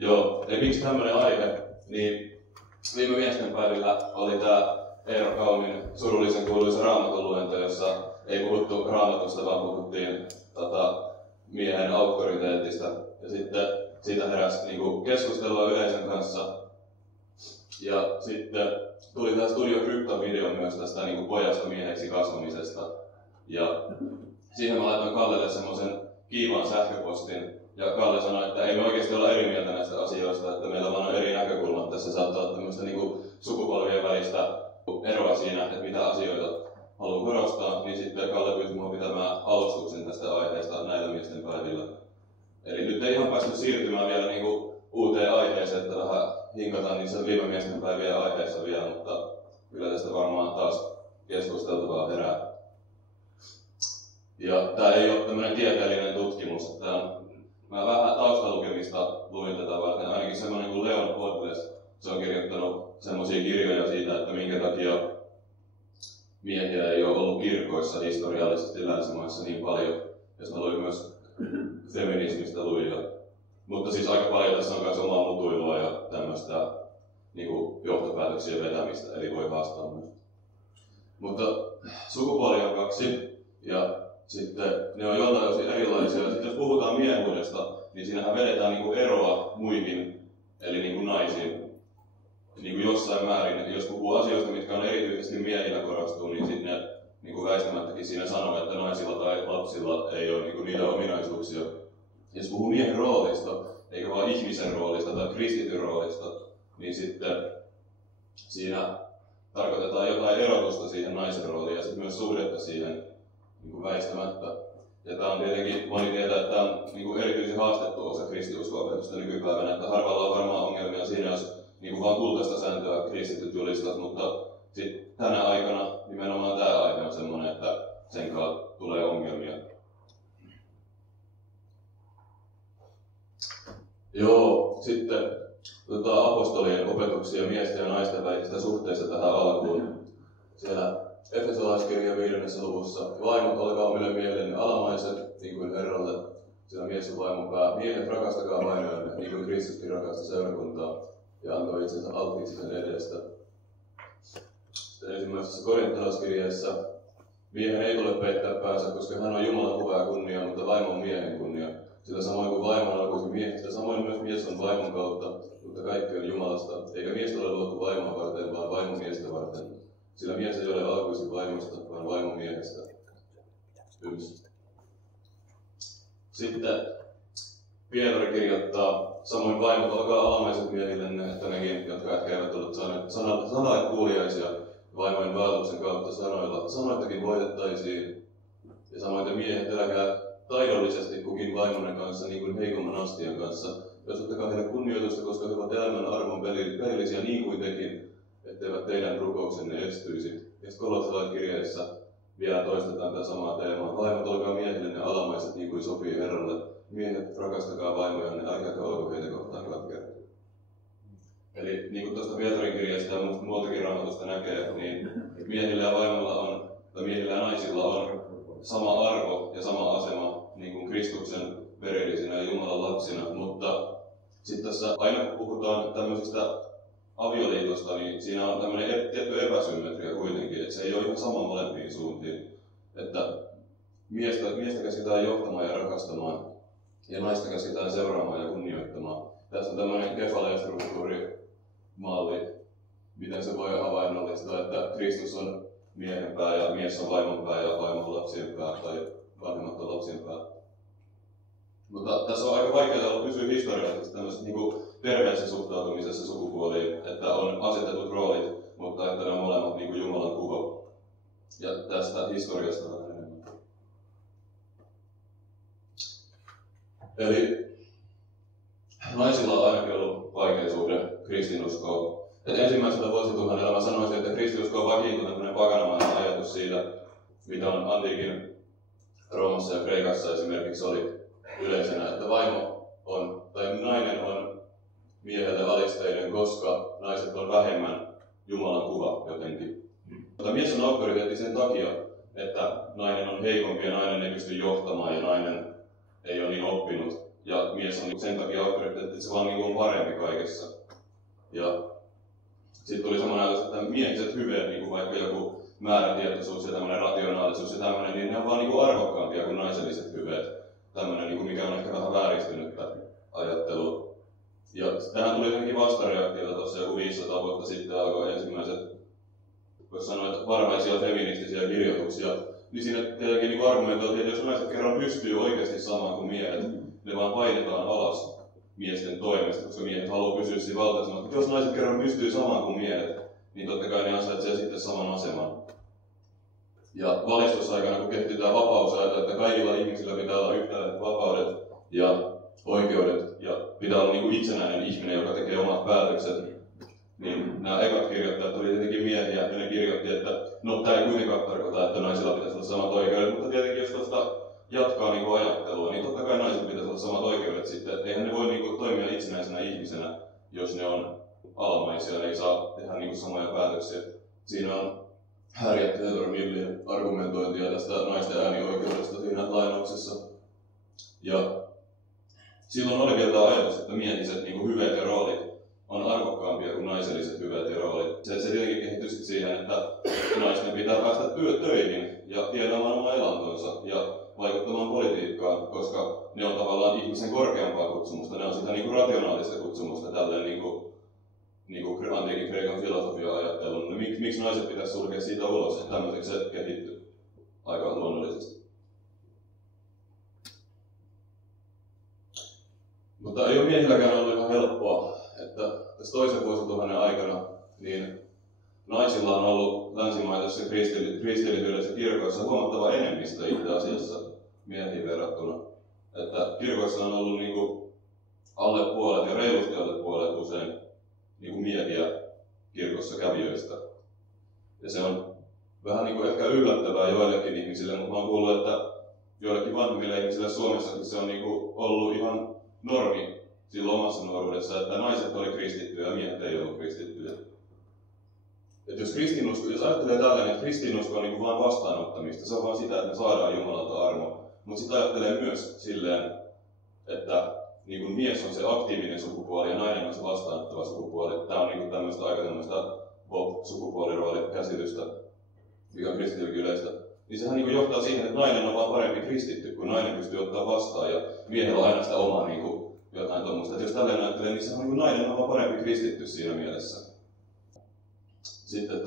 Joo, ja miksi tämmönen aihe, niin viime miestenpäivillä oli tää Eero Kaumin surullisen kuuluisa Raamatun luento, jossa ei puhuttu Raamatusta, vaan puhuttiin miehen auktoriteetista. Ja sitten siitä heräsi niinku keskustelua yleisön kanssa. Ja sitten tuli tää Studio Krypto-video myös tästä niinku pojasta mieheksi kasvamisesta. Ja siihen mä laitoin Kallelle semmoisen kiivaan sähköpostin. Ja Kalle sanoi, että ei me oikeasti olla eri mieltä näistä asioista, että meillä vaan on eri näkökulmat. Tässä saattaa olla tämmöistä niinku sukupolvien välistä eroa siinä, että mitä asioita haluan korostaa, niin sitten Kalle pyysi minua pitämään alustuksen tästä aiheesta näillä miesten päivillä. Eli nyt ei ihan päästy siirtymään vielä niinku uuteen aiheeseen, että vähän hinkataan niissä viime miesten päivien aiheessa vielä, mutta kyllä tästä varmaan taas keskusteltavaa herää. Ja tää ei ole tämmöinen tieteellinen tutkimus, että mä vähän taustalukemista luin tätä varten, ainakin semmoinen kuin Leon Podles, se on kirjoittanut semmoisia kirjoja siitä, että minkä takia miehiä ei ole ollut kirkoissa historiallisesti länsimaissa niin paljon. Ja mä luin myös feminismistä mutta siis aika paljon tässä on myös omaa mutuilua ja tämmöistä niin johtopäätöksien vetämistä, eli voi haastaa myös. Mutta sukupuoli on kaksi ja sitten ne on joltain osin erilaisia. Sitten jos puhutaan miehuudesta, niin siinähän vedetään niin kuin eroa muihin, eli niin kuin naisiin. Niin kuin jossain määrin, jos puhuu asioista, mitkä on erityisesti miehillä korostuu, niin sitten ne niin kuin väistämättäkin siinä sanoo, että naisilla tai lapsilla ei ole niin kuin niitä ominaisuuksia. Jos puhuu miehen roolista, eikä vaan ihmisen roolista tai kristityn roolista, niin sitten siinä tarkoitetaan jotain erotusta siihen naisen rooliin ja sitten myös suhdetta siihen niin kuin väistämättä. Ja tämä on tietenkin, moni tietää, että tämä on niin kuin erityisen haastettu osa kristiusko-opetusta nykypäivänä, että harvalla on varmaan ongelmia siinä, jos niin kuin vaan kultaista sääntöä kristityt julistat, mutta sitten tänä aikana nimenomaan tämä aihe on semmoinen, että sen kanssa tulee ongelmia. Joo, sitten apostolien opetuksia miesten ja naisten välisistä suhteista tähän alkuun. Siellä Efesolaiskirjan 5. luvussa vaimot, olkaa omille miehillenne alamaiset, niin kuin Herralle, sillä mies on vaimon pää. Miehet, rakastakaa vaimojanne, niin kuin Kristuskin rakasti seurakuntaa ja antoi itsensä alttiiksi sen edestä. Sitten ensimmäisessä Korintolaiskirjeessä miehen ei tule peittää päänsä, koska hän on Jumalan kuva ja kunnia, mutta vaimo on miehen kunnia. Sillä samoin kuin vaimo on alkuisin miehistä, samoin myös mies on vaimon kautta, mutta kaikki on Jumalasta. Eikä miestä ole luotu vaimoa varten, vaan vaimo miestä varten. Sillä mies ei ole alkuisin vaimosta, vaan vaimo miehestä. Sitten Pietari kirjoittaa, samoin vaimot, olkaa alamaiset miehillenne, että nekin, jotka ehkä eivät olleet sanoneet kuuliaisia vaimojen vaelluksen kautta sanoittakin voitettaisiin. Ja samoin miehet, eläkää taidollisesti kukin vaimonne kanssa, niin kuin heikomman astian kanssa. Osoittakaa heille kunnioitusta, koska he ovat elämän arvon perillisiä niin kuin tekin, etteivät teidän rukouksenne estyisi. Ja Kolossalaiskirjeessä vielä toistetaan tätä samaa teemaa. Vaimot, olkaa miehillenne alamaiset niin kuin sopii Herralle. Miehet, rakastakaa vaimojanne, älkääkä olko heitä kohtaan katkeria. Eli niin kuin tuosta Pietarin kirjasta ja muualtakin Raamatusta näkee, niin miehillä ja vaimoilla on, tai miehillä ja naisilla on sama arvo ja sama asema niin kuin Kristuksen verillisinä ja Jumalan lapsina, mutta sitten tässä aina kun puhutaan tämmöisestä avioliitosta, niin siinä on tämmöinen tietty epäsymmetria kuitenkin, että se ei ole ihan sama molempiin suuntiin. Että miestä käsketään johtamaan ja rakastamaan ja naista käsketään seuraamaan ja kunnioittamaan. Tässä on tämmöinen kefalestruktuurimalli, miten se voi havainnollistaa, että Kristus on miehen pää ja mies on vaimon pää ja vaimo on lapsien pää tai vanhemmat on lapsien pää. Mutta tässä on aika vaikeaa ollut pysyä historiallisesti tämmöisessä niin terveessä suhtautumisessa sukupuoliin, että on asetetut roolit, mutta että ne on molemmat niin kuin Jumalan kuva. Ja tästä historiasta on enemmän. Eli naisilla on ainakin ollut vaikea suhde kristinuskoon. Ensimmäisellä vuosituhannella mä sanoisin, että kristinusko on vakiintunut tämmöinen pakanamainen ajatus siitä, mitä on antiikin Roomassa ja Kreikassa esimerkiksi oli yleisenä, että vaimo on, tai nainen on miehelle alisteinen, koska naiset on vähemmän Jumalan kuva jotenkin. Mutta mies on auktoriteetti sen takia, että nainen on heikompi ja nainen ei pysty johtamaan ja nainen ei ole niin oppinut. Ja mies on sen takia auktoriteetti, että se vaan niin on parempi kaikessa. Ja sitten tuli semmoinen ajatus, että miehiset hyveet, niin kuin vaikka joku määrätietoisuus ja tämmöinen rationaalisuus ja tämmöinen, niin ne on vaan niin kuin arvokkaampia kuin naiselliset hyveet. Tämmöinen, niin kuin mikä on ehkä vähän vääristynyttä ajattelua. Ja tähän tuli jotenkin vastareaktiota tuossa joku 500 vuotta sitten alkoi ensimmäiset, voisi sanoa, että varhaisia feministisiä kirjoituksia. Niin siinä tietenkin niin argumentoitiin, että jos naiset kerran pystyy oikeasti samaan kuin miehet, ne vaan painetaan alas miesten toimesta, koska miehet haluaa pysyä siinä valtaisena. Mutta jos naiset kerran pystyy samaan kuin miehet, niin totta kai ne ansaitsee sitten saman aseman. Ja valistusaikana, kun kehittyi tämä vapaus, ajatella, että kaikilla ihmisillä pitää olla yhtäläiset vapaudet ja oikeudet ja pitää olla niin kuin itsenäinen ihminen, joka tekee omat päätökset, niin nämä ekat kirjoittajat oli tietenkin miehiä ja ne kirjoitti, että no tämä ei kuitenkaan tarkoita, että naisilla pitäisi olla samat oikeudet, mutta tietenkin jos tuosta jatkaa niin kuin ajattelua, niin totta kai naisilla pitäisi olla samat oikeudet sitten, että eihän ne voi niin kuin toimia itsenäisenä ihmisenä, jos ne on alamaisia, ne ei saa tehdä niin kuin samoja päätöksiä. Siinä on Harriet Taylor Millin argumentointia tästä naisten äänioikeudesta siinä lainauksessa. Ja silloin oli vielä tämä ajatus, että miehiset niin kuin hyveet ja roolit on arvokkaampia kuin naiselliset hyveet ja roolit. Se tietenkin kehittyi siihen, että naisten pitää päästä töihin ja tienaamaan oma elantonsa ja vaikuttamaan politiikkaan, koska ne on tavallaan ihmisen korkeampaa kutsumusta, ne on sitä niin kuin rationaalista kutsumusta, tälleen niin kuin antiikin Kreikan filosofia-ajattelun. No, miksi naiset pitäisi sulkea siitä ulos, että tämmöiseksi se kehittyy aika luonnollisesti. Mutta ei ole miehilläkään ollut ihan helppoa, että tässä toisen vuosituhannen aikana niin naisilla on ollut länsimaisessa kristillisyydessä kirkoissa huomattava enemmistö itse asiassa miehiin verrattuna. Että kirkoissa on ollut niin kuin alle puolet ja reilusti alle puolet usein niin kuin miehiä kirkossa kävijöistä. Ja se on vähän niin kuin ehkä yllättävää joillekin ihmisille, mutta mä oon kuullut, että joillekin vanhemmille ihmisille Suomessakin se on niin kuin ollut ihan normi silloin omassa nuoruudessa, että naiset oli kristittyjä ja miehet ei ollut kristittyjä. Että jos ajattelee tällainen, että kristinusko on niin kuin vaan vastaanottamista, se on vaan sitä, että me saadaan Jumalalta armo. Mutta sitten ajattelee myös silleen, että niin kuin mies on se aktiivinen sukupuoli ja nainen on se vastaanottava sukupuoli. Tämä on niin kuin tämmöistä aika tämmöistä sukupuoliroolikäsitystä, mikä on kristittykin yleistä. Niin sehän niin kuin johtaa siihen, että nainen on vaan parempi kristitty, kun nainen pystyy ottaa vastaan ja miehellä on aina sitä omaa niin kuin jotain tuommoista. Että jos tälleen ajattelee, niin sehän niin kuin nainen on vaan parempi kristitty siinä mielessä. Sitten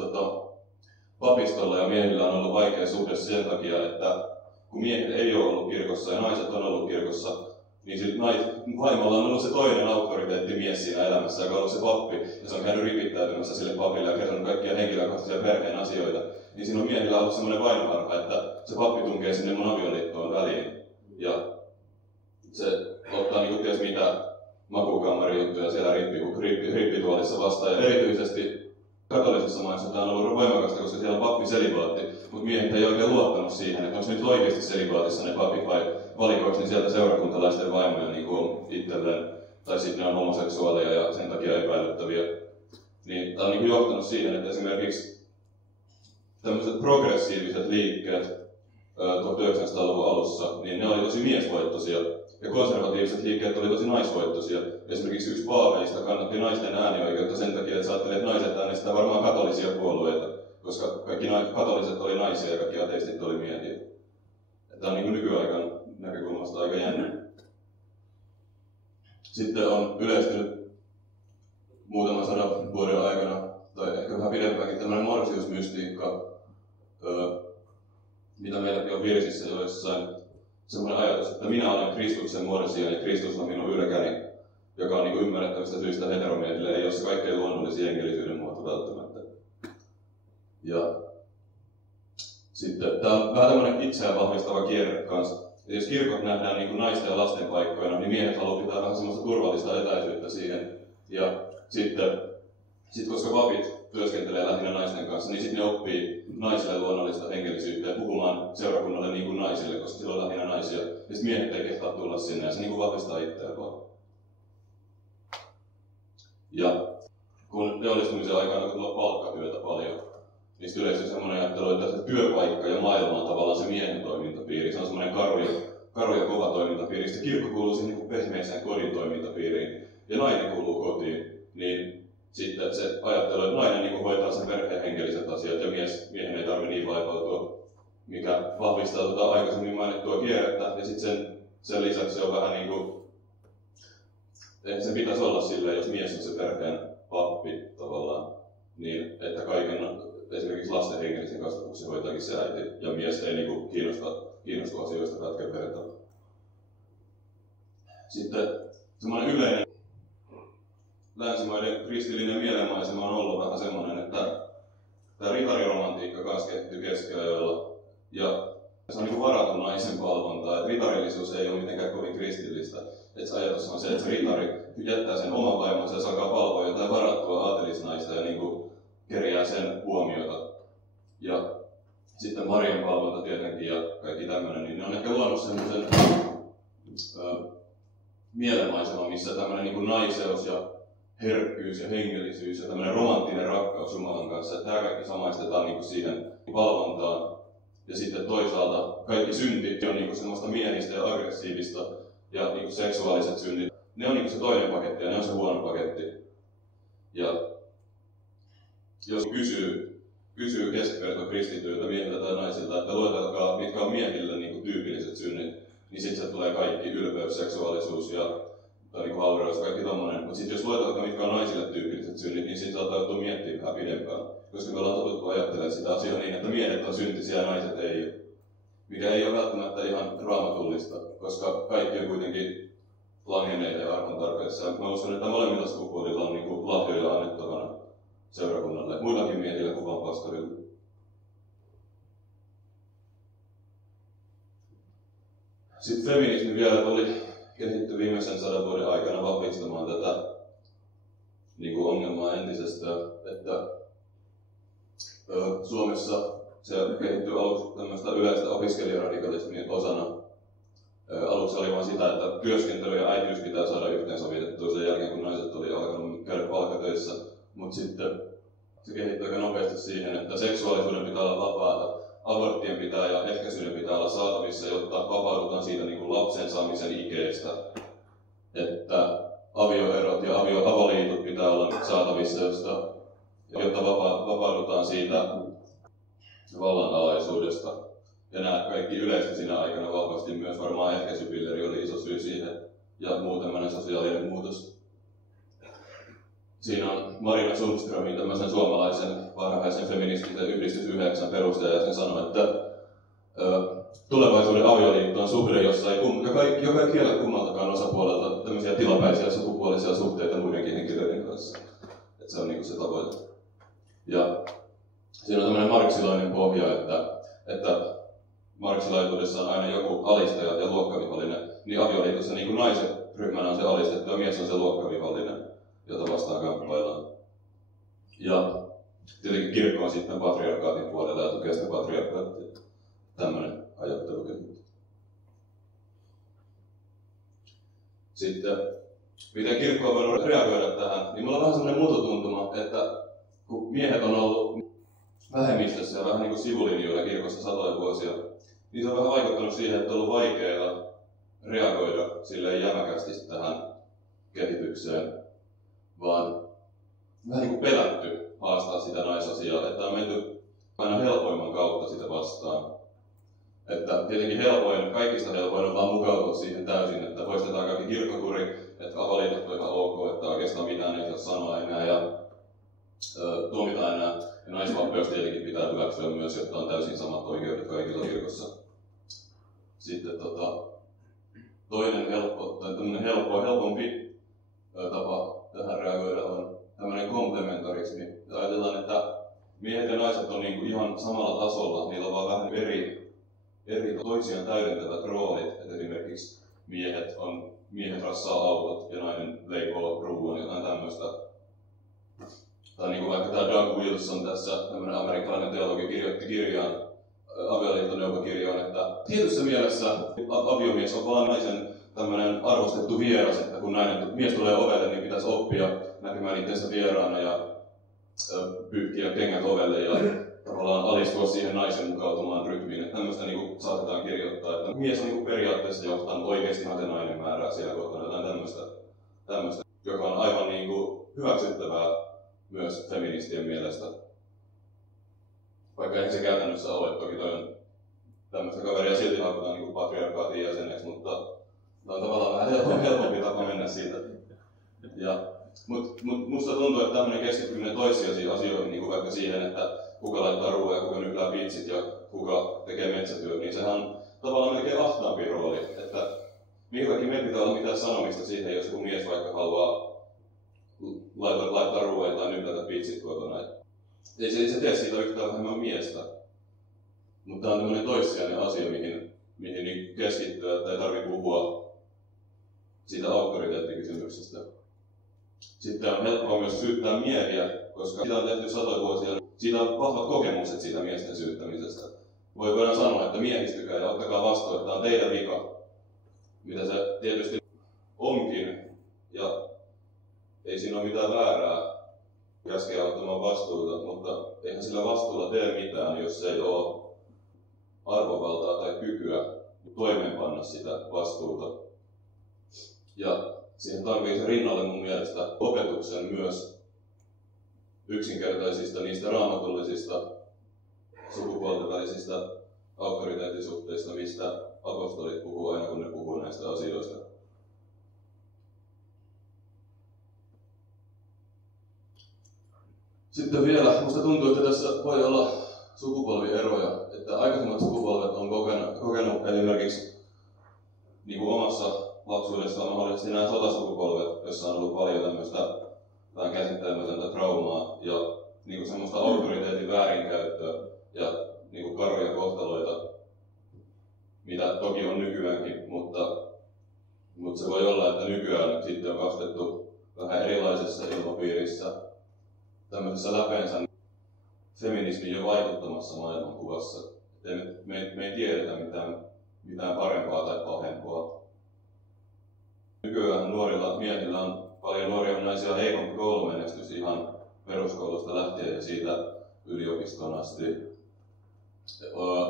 papistolla ja miehillä on ollut vaikea suhde sen takia, että kun miehet ei ole ollut kirkossa ja naiset on ollut kirkossa, niin vaimolla on ollut se toinen auktoriteettimies siinä elämässä, joka on ollut se pappi, ja se on käynyt ripittäytymässä sille papille ja kertonut kaikkia henkilökohtaisia perheen asioita. Niin siinä on miehillä ollut semmoinen vainoharha, että se pappi tunkee sinne mun avioliittoon väliin. Ja se ottaa niinku ties mitä makukammarijuttuja siellä rippituolissa vastaan. Ja erityisesti katolisessa maissa tämä on ollut voimakasta, koska siellä on pappi selibaatti, mutta miehet ei oikein luottanut siihen, että onko nyt oikeasti selibaatissa ne papit vai valikoiko ne sieltä seurakuntalaisten vaimoja niin kuin itselleen, tai sitten ne on homoseksuaaleja ja sen takia epäilyttäviä. Niin tämä on niin johtanut siihen, että esimerkiksi tämmöiset progressiiviset liikkeet 1900-luvun alussa, niin ne oli tosi miesvoittoisia. Ja konservatiiviset liikkeet oli tosi naisvoittoisia. Esimerkiksi yksi paaveista kannatti naisten äänioikeutta sen takia, että sä ajattelee, että naiset äänestää varmaan katolisia puolueita, koska kaikki katoliset oli naisia ja kaikki ateistit oli miehiä. Tämä on niin nykyaikan näkökulmasta aika jännä. Sitten on yleistynyt muutaman sadan vuoden aikana, tai ehkä vähän pidempäänkin, tämmöinen morsiusmystiikka, mitä meilläkin on virsissä joissain. Semmoinen ajatus, että minä olen Kristuksen morsian ja Kristus on minun ylkäni, joka on niin ymmärrettävistä syistä heteromiehille, ei ole se kaikkein luonnollisin enkelisyyden muoto välttämättä. Ja sitten tämä on vähän tämmöinen itseään vahvistava kierre kanssa. Ja jos kirkot nähdään niin kuin naisten ja lasten paikkoina, niin miehet haluaa pitää vähän semmoista turvallista etäisyyttä siihen. Ja sitten koska papit työskentelee lähinnä naisten kanssa, niin sitten ne oppii naisille luonnollista hengellisyyttä ja puhumaan seurakunnalle niin kuin naisille, koska sillä on lähinnä naisia. Ja sitten miehet ei kehtaa tulla sinne ja se niin kuin vahvistaa itseään vaan. Ja kun teollistumisen aikana tulee palkkatyötä paljon, niin sitten yleensä semmoinen ajattelu, että se työpaikka ja maailma on tavallaan se miehen toimintapiiri. Se on semmoinen karu ja karu ja kova toimintapiiristä. Kirkko kuuluu siihen niin pehmeiseen kodin toimintapiiriin ja nainen kuuluu kotiin. Niin sitten se ajattelu, että nainen niin hoitaa sen perheen hengelliset asiat ja miehen ei tarvitse niin vaipautua, mikä vahvistaa aikaisemmin mainittua kierrettä. Ja sitten sen lisäksi se on vähän niin kuin, että se pitäisi olla silleen, jos mies on se perheen pappi tavallaan, niin että kaiken esimerkiksi lasten hengellisen kasvatuksen hoitaakin se äiti ja mies ei niin kiinnostu asioista pätkän verran. Sitten semmoinen yleinen länsimaiden kristillinen mielenmaisema on ollut vähän semmoinen, että tämä ritariromantiikka kanssa kehittyy keskiajoilla ja se on niin varattu naisen palvontaa, että ritarillisuus ei ole mitenkään kovin kristillistä. Että se ajatus on se, että se ritari jättää sen oman vaimonsa ja se alkaa palvoa jotain varattua aatelisnaista ja niin kuin kerjää sen huomiota. Ja sitten Marian palvonta tietenkin ja kaikki tämmöinen, niin ne on ehkä luonut semmoisen mielenmaisema, missä tämmöinen niin kuin naiseus ja herkkyys ja hengellisyys ja tämmöinen romanttinen rakkaus Jumalan kanssa. Että tämä kaikki samaistetaan niin kuin siihen valvontaan. Ja sitten toisaalta kaikki synti on niin kuin semmoista miehistä ja aggressiivista ja niin kuin seksuaaliset synnit. Ne on niin kuin se toinen paketti ja ne on se huono paketti. Ja jos kysyy keskiverto kristityiltä miehiltä tai naisilta, että luetelkaa mitkä on miehille niin kuin tyypilliset synnit, niin sitten tulee kaikki ylpeys, seksuaalisuus ja niin halveus, kaikki tommonen. Mutta sitten jos luetelkaa mitkä on naisille tyypilliset synnit, niin sitten saattaa joutua miettimään vähän pidempään. Koska me ollaan totuttu ajattelemaan sitä asiaa niin, että miehet on syntisiä ja naiset ei ole. Mikä ei ole välttämättä ihan raamatullista, koska kaikki on kuitenkin langenneita ja arvon tarpeessa. Mä uskon, että molemmilla sukupuolilla on niin lahjoja annettavana seurakunnalle, muillakin miehillä kuin vaan pastorilla. Sitten feminismi vielä kehittyi viimeisen 100 vuoden aikana vahvistamaan tätä niin kuin ongelmaa entisestään, että Suomessa se kehittyi aluksi tämmöistä yleistä opiskelijaradikalismin osana. Aluksi oli vain sitä, että työskentely ja äitiys pitää saada yhteensovitettua sen jälkeen, kun naiset oli alkanut käydä palkkatöissä. Mutta sitten se kehittyi aika nopeasti siihen, että seksuaalisuuden pitää olla vapaata, aborttien pitää ja ehkäisyiden pitää olla saatavissa, jotta vapaudutaan siitä niin kuin lapsen saamisen ikeestä. Että avioerot ja avoliitot pitää olla saatavissa, jotta vapaudutaan siitä vallanalaisuudesta. Ja nämä kaikki yleisesti siinä aikana vahvasti myös varmaan ehkäisypilleri oli iso syy siihen ja muu tämmöinen sosiaalinen muutos. Siinä on Marina Sundströmin tämmöisen suomalaisen varhaisen feministisen yhdistys 9 perustaja ja sen sanoi, että tulevaisuuden avioliitto on suhde, jossa joka ei kiellä kummaltakaan osapuolelta tämmöisiä tilapäisiä sukupuolisia suhteita muidenkin henkilöiden kanssa. Että se on niinku se tavoite. Ja siinä on tämmöinen marksilainen pohja, että marksilaisuudessa on aina joku alistaja ja luokkavihollinen, niin avioliitossa niin kuin naiset ryhmänä on se alistettu ja mies on se luokkavihollinen, jota vastaan kamppaillaan. Ja tietenkin kirkko on sitten patriarkaatin puolella ja tukee sitä patriarkaattia. Tämmöinen ajattelu kehittyy. Sitten, miten kirkko on voinut reagoida tähän, niin mulla on vähän semmoinen mututuntuma, että kun miehet on ollut vähemmistössä ja vähän niin kuin sivulinjoilla kirkossa satoja vuosia, niin se on vähän vaikuttanut siihen, että on ollut vaikeaa reagoida silleen jämäkästi tähän kehitykseen, vaan vähän niin kuin pelätty haastaa sitä naisasiaa, että on menty aina helpoimman kautta sitä vastaan. Että tietenkin kaikista helpoin on vaan mukautua siihen täysin, että poistetaan kaikki kirkkokuri, että avoliitot on ihan ok, että oikeastaan mitään ei saa sanoa enää ja tuomitaan enää. Ja naisvalpeus tietenkin pitää hyväksyä myös, jotta on täysin samat oikeudet kaikilla kirkossa. Sitten toinen helpompi tapa tähän reagoida on tämmöinen komplementarismi. Ajatellaan, että miehet ja naiset on niinku ihan samalla tasolla, niillä on vaan vähän eri toisiaan täydentävät roolit. Et esimerkiksi miehet rassaa autot ja nainen leipoo ruuan, jotain tämmöistä. Tai niin kuin vaikka tämä Doug Wilson tässä, tämmöinen amerikkalainen teologi, kirjoitti kirjaan, avioliittoneuvokirjaan, että tietyssä mielessä aviomies on vaan naisen tämmöinen arvostettu vieras, että kun mies tulee ovelle, niin pitäisi oppia näkemään itsensä vieraana ja pyyhkiä kengät ovelle ja tavallaan alistua siihen naisen mukautumaan rytmiin. Että tämmöistä niin saatetaan kirjoittaa, että mies on niin periaatteessa johtanut oikeasti se nainen määrää siellä kotona. Jotain tämmöistä, joka on aivan niin hyväksyttävää myös feministien mielestä. Vaikka eihän se käytännössä ole, toki toi on tämmöistä kaveria silti haukutaan niin patriarkaatin jäseneksi, mutta tämä on tavallaan vähän helpompi tapa mennä siitä. Mutta musta tuntuu, että tämmöinen keskittyminen toissijaisiin asioihin, niin kuin vaikka siihen, että kuka laittaa ruoaa ja kuka nyplää pitsit ja kuka tekee metsätyöt, niin sehän on tavallaan melkein ahtaampi rooli. Että milläkin meillä pitää olla mitään sanomista siihen, jos joku mies vaikka haluaa laittaa ruoaa tai nyplätä pitsit kotona. Ei se tee siitä yhtään vähemmän miestä. Mutta tämä on tämmöinen toissijainen asia, mihin niin keskittyä, että ei tarvitse puhua siitä auktoriteettikysymyksestä. Sitten on helppoa myös syyttää miehiä, koska sitä on tehty satoja vuosia. Siitä on vahvat kokemukset siitä miesten syyttämisestä. Voidaan sanoa, että miehistykää ja ottakaa vastuu, että tämä on teidän vika. Mitä se tietysti onkin. Ja ei siinä ole mitään väärää käskeä ottamaan vastuuta, mutta eihän sillä vastuulla tee mitään, jos ei ole arvovaltaa tai kykyä toimeenpanna sitä vastuuta. Ja siihen tarvii se rinnalle mun mielestä opetuksen myös yksinkertaisista niistä raamatullisista sukupuolten välisistä auktoriteettisuhteista, mistä apostolit puhuu aina kun ne puhuu näistä asioista. Sitten vielä, musta tuntuu, että tässä voi olla sukupolvieroja, että aikaisemmat sukupolvet on kokenut esimerkiksi niin kuin omassa lapsuudessaan mahdollisesti nämä sotasukupolvet, joissa on ollut paljon tämmöistä vähän käsittelemätöntä traumaa ja niin kuin semmoista autoriteetin väärinkäyttöä ja niin kuin karuja kohtaloita, mitä toki on nykyäänkin, mutta se voi olla, että nykyään sitten on kasvettu vähän erilaisessa ilmapiirissä, tämmöisessä läpeensä feminismin jo vaikuttamassa maailmankuvassa. Me ei tiedetä mitään parempaa tai pahempaa. Nykyään nuorilla miehillä on paljon nuoria naisia heikompi koulumenestys ihan peruskoulusta lähtien ja siitä yliopistoon asti.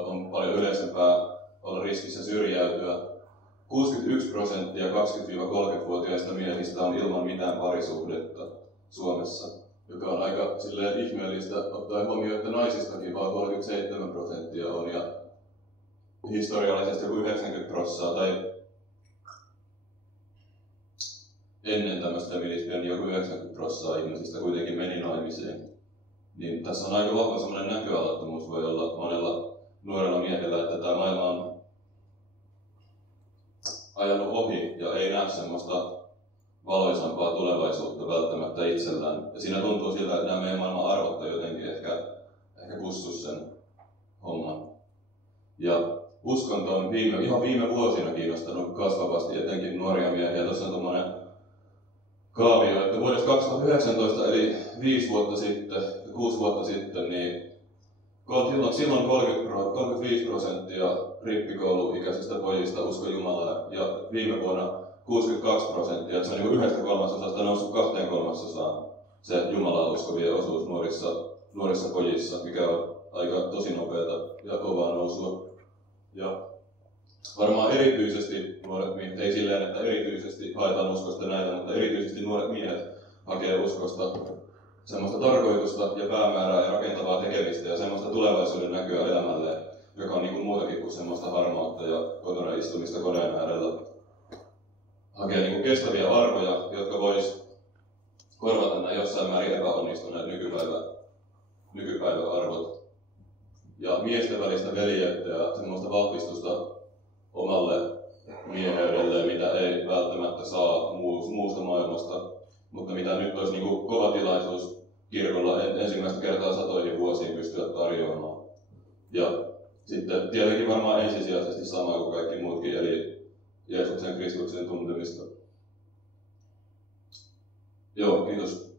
On paljon yleisempää olla riskissä syrjäytyä. 61% 20-30-vuotiaista miehistä on ilman mitään parisuhdetta Suomessa, joka on aika ihmeellistä ottaen huomioon, että naisistakin vain 37% on ja historiallisesti joku 90% tai ennen tämmöistä feminismiä niin joku 90% ihmisistä kuitenkin meni naimisiin. Niin tässä on aika vahva semmoinen näköalattomuus voi olla monella nuorella miehellä, että tämä maailma on ajanut ohi ja ei näe semmoista valoisampaa tulevaisuutta välttämättä itsellään. Ja siinä tuntuu siltä, että nämä meidän maailman arvot on jotenkin ehkä kussus sen homman. Ja uskonto on ihan viime vuosina kiinnostanut kasvavasti etenkin nuoria miehiä. Tuossa on tommoinen kaavio, että vuodesta 2019 eli 6 vuotta sitten, niin silloin 35% rippikouluikäisistä pojista uskoi Jumalaa ja viime vuonna 62%. Se on niin 1/3 noussut 2/3 se Jumalaa uskovien osuus nuorissa pojissa, mikä on aika tosi nopeata ja kovaa nousua. Ja varmaan erityisesti nuoret miehet, ei silleen, että erityisesti haetaan uskosta näitä, mutta erityisesti nuoret miehet hakee uskosta semmoista tarkoitusta ja päämäärää ja rakentavaa tekemistä ja semmoista tulevaisuuden näkyä elämälle, joka on niin kuin muutakin kuin semmoista harmautta ja kotona istumista koneen äärellä. Hakee niin kuin kestäviä arvoja, jotka vois korvata nämä jossain määrin epäonnistuneet nykypäivän arvot. Ja miesten välistä veljeyttä ja semmoista vahvistusta omalle mieheydelle, mitä ei välttämättä saa muusta maailmasta, mutta mitä nyt olisi niin kuin kova tilaisuus kirkolla ensimmäistä kertaa satoihin vuosiin pystyä tarjoamaan. Ja sitten tietenkin varmaan ensisijaisesti sama kuin kaikki muutkin, eli Jeesuksen Kristuksen tuntemista. Joo, kiitos.